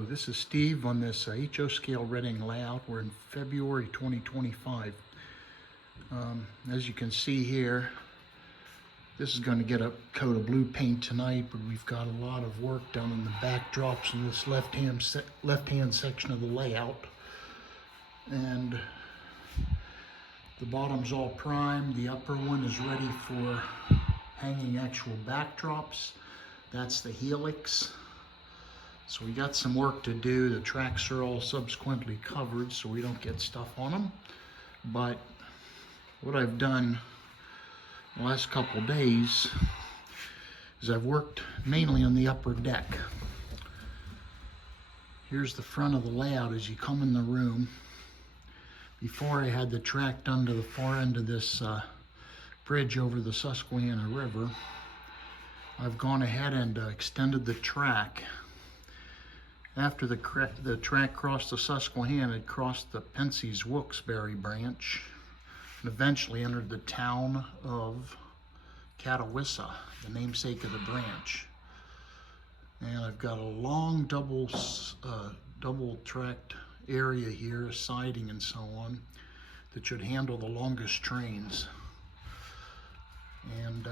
This is Steve on this HO scale Reading layout. We're in February 2025. As you can see here, this is going to get a coat of blue paint tonight, but we've got a lot of work done on the backdrops in this left-hand section of the layout. And the bottom's all primed. The upper one is ready for hanging actual backdrops. That's the helix. So we got some work to do. The tracks are all subsequently covered so we don't get stuff on them. But what I've done the last couple days is I've worked mainly on the upper deck. Here's the front of the layout as you come in the room. Before I had the track done to the far end of this bridge over the Susquehanna River, I've gone ahead and extended the track. After the track crossed the Susquehanna, it crossed the Pensie's Wilkes-Barre branch and eventually entered the town of Catawissa, the namesake of the branch. And I've got a long double tracked area here, siding and so on, that should handle the longest trains. And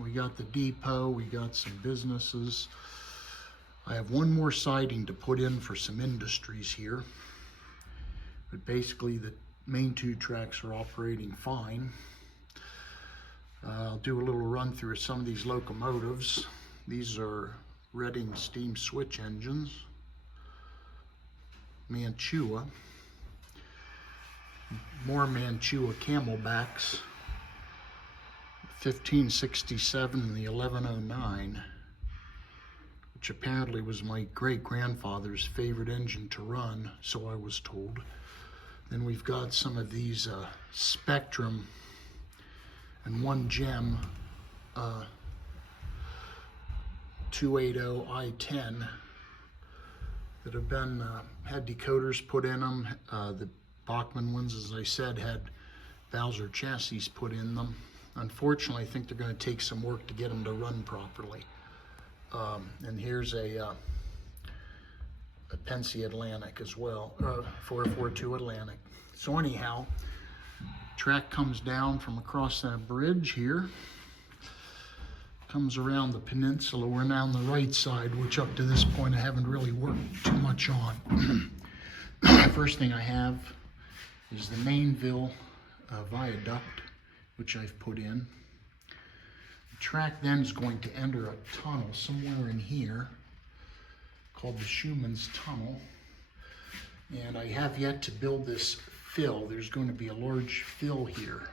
we got the depot, we got some businesses. I have one more siding to put in for some industries here, but basically the main two tracks are operating fine. I'll do a little run through some of these locomotives. These are Reading steam switch engines, Mantua, more Mantua camelbacks, 1567 and the 1109. Which apparently was my great-grandfather's favorite engine to run, so I was told. Then we've got some of these Spectrum and one Gem 280 I-10 that have been had decoders put in them. The Bachmann ones, as I said, had Bowser chassis put in them. Unfortunately, I think they're going to take some work to get them to run properly. And here's a Pensie Atlantic as well, 442 Atlantic. So anyhow, track comes down from across that bridge here, comes around the peninsula. We're now on the right side, which up to this point I haven't really worked too much on. First thing I have is the Mainville viaduct, which I've put in. The track then is going to enter a tunnel somewhere in here called the Schumann's Tunnel. And I have yet to build this fill. There's going to be a large fill here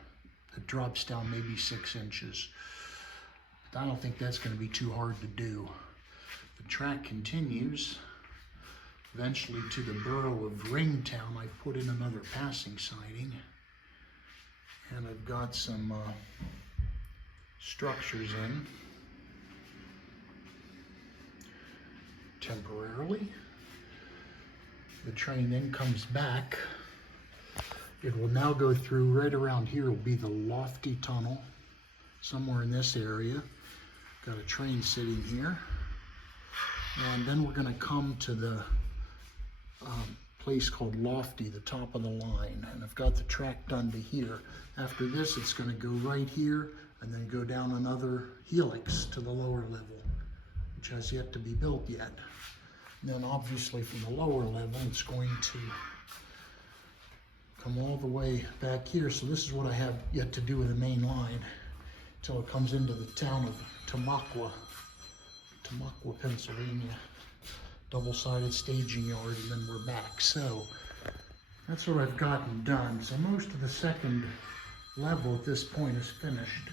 that drops down maybe 6 inches. But I don't think that's going to be too hard to do. The track continues eventually to the borough of Ringtown. I put in another passing siding. And I've got some structures in temporarily. The train then comes back. It will now go through right around here will be the Lofty Tunnel, somewhere in this area. Got a train sitting here. And then we're going to come to the place called Lofty, the top of the line. And I've got the track done to here. After this, it's going to go right here and then go down another helix to the lower level, which has yet to be built yet. And then obviously from the lower level, it's going to come all the way back here. So this is what I have yet to do with the main line until it comes into the town of Tamaqua, Pennsylvania. Double-sided staging yard, and then we're back. So that's what I've gotten done. So most of the second level at this point is finished.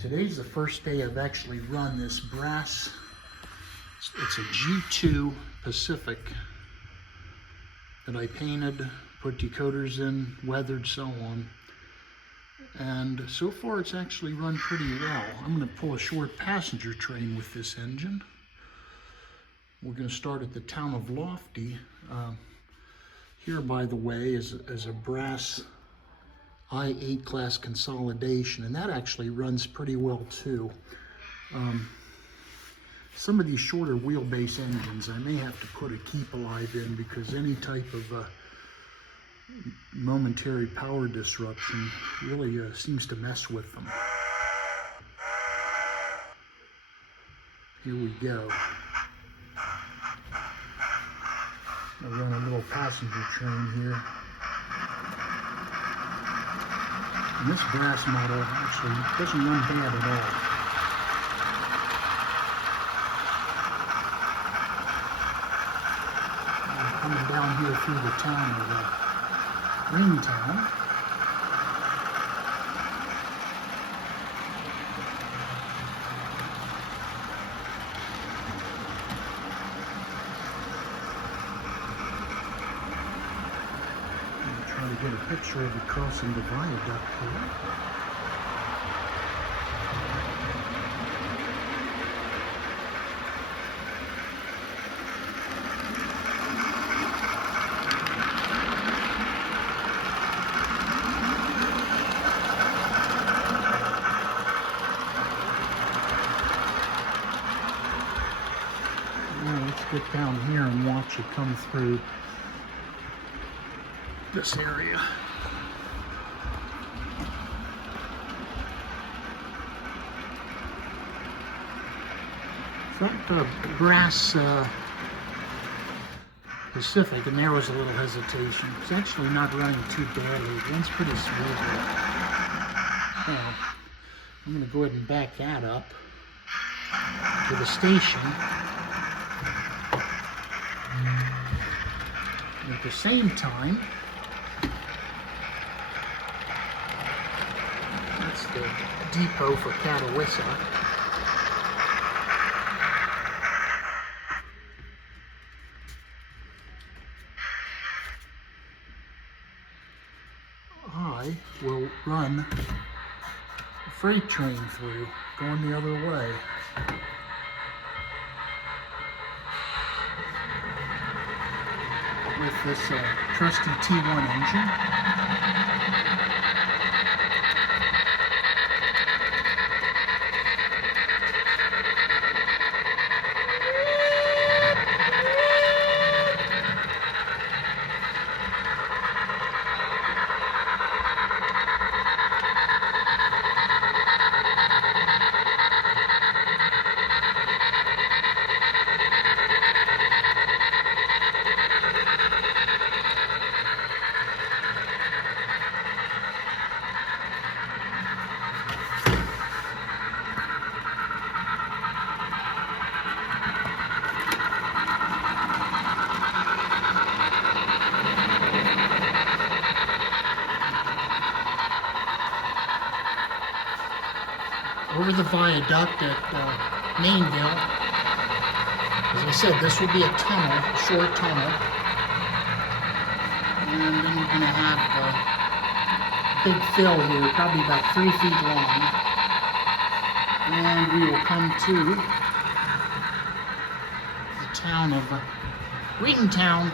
Today's the first day I've actually run this brass. It's a G2 Pacific that I painted, put decoders in, weathered, so on. And so far it's actually run pretty well. I'm going to pull a short passenger train with this engine. We're going to start at the town of Lofty. Here, by the way, is a brass I-8 class consolidation, and that actually runs pretty well too. some of these shorter wheelbase engines, I may have to put a keep alive in, because any type of momentary power disruption really seems to mess with them. Here we go. I run a little passenger train here. And this brass model actually doesn't run bad at all. Coming down here through the town of Greentown. I'm trying to get a picture of it crossing the viaduct here. Get down here and watch it come through this area. That brass Pacific, and there was a little hesitation. It's actually not running too badly. It runs pretty smoothly. Now, I'm going to go ahead and back that up to the station. At the same time, that's the depot for Catawissa. I will run a freight train through, going the other way. With this trusty T1 engine. Over the viaduct at Mainville. As I said, this will be a tunnel, a short tunnel. And then we're going to have a big fill here, probably about 3 feet long. And we will come to the town of Reedentown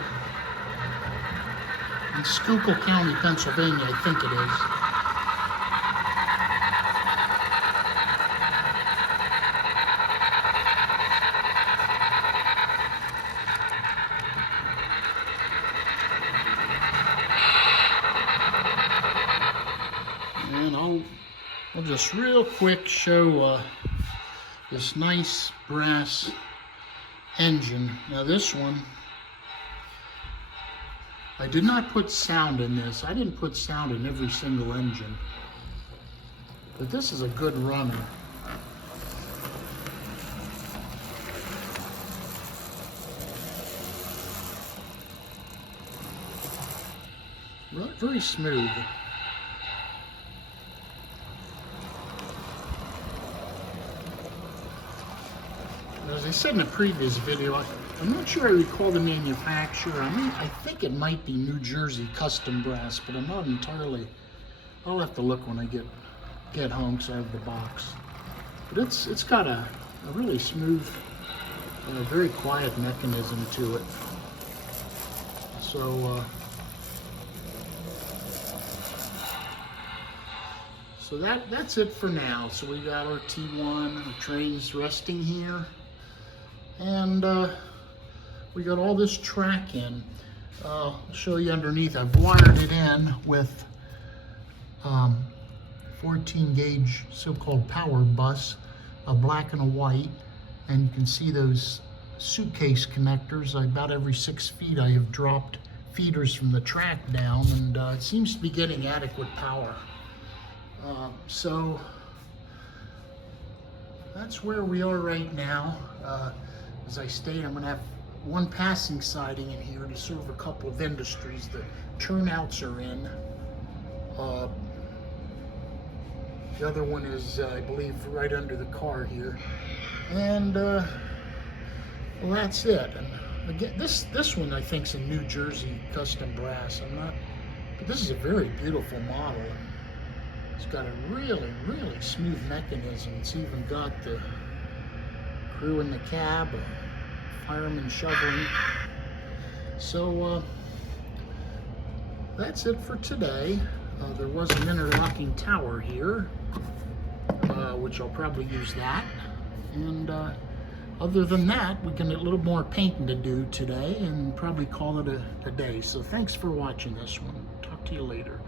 in Schuylkill County, Pennsylvania, I think it is. And I'll just real quick show this nice brass engine. Now this one, I did not put sound in this. I didn't put sound in every single engine. But this is a good runner. Very smooth. As I said in a previous video, I'm not sure I recall the manufacturer. I think it might be New Jersey Custom Brass, but I'm not entirely. I'll have to look when I get home because I have the box. But it's got a really smooth, very quiet mechanism to it. So that's it for now. So we got our T1, our train's resting here. And we got all this track in. I'll show you underneath. I've wired it in with 14 gauge so-called power bus, a black and a white. And you can see those suitcase connectors. About every 6 feet I have dropped feeders from the track down, and it seems to be getting adequate power. So that's where we are right now. As I stated, I'm going to have one passing siding in here to serve a couple of industries. The turnouts are in. The other one is, I believe, right under the car here. And well, that's it. And again, this one I think is a New Jersey custom brass. But this is a very beautiful model. It's got a really, really smooth mechanism. It's even got the crew in the cab, a fireman shoveling. So that's it for today. There was an interlocking tower here, which I'll probably use that. And other than that, we can a little more painting to do today and probably call it a day. So thanks for watching this one. Talk to you later.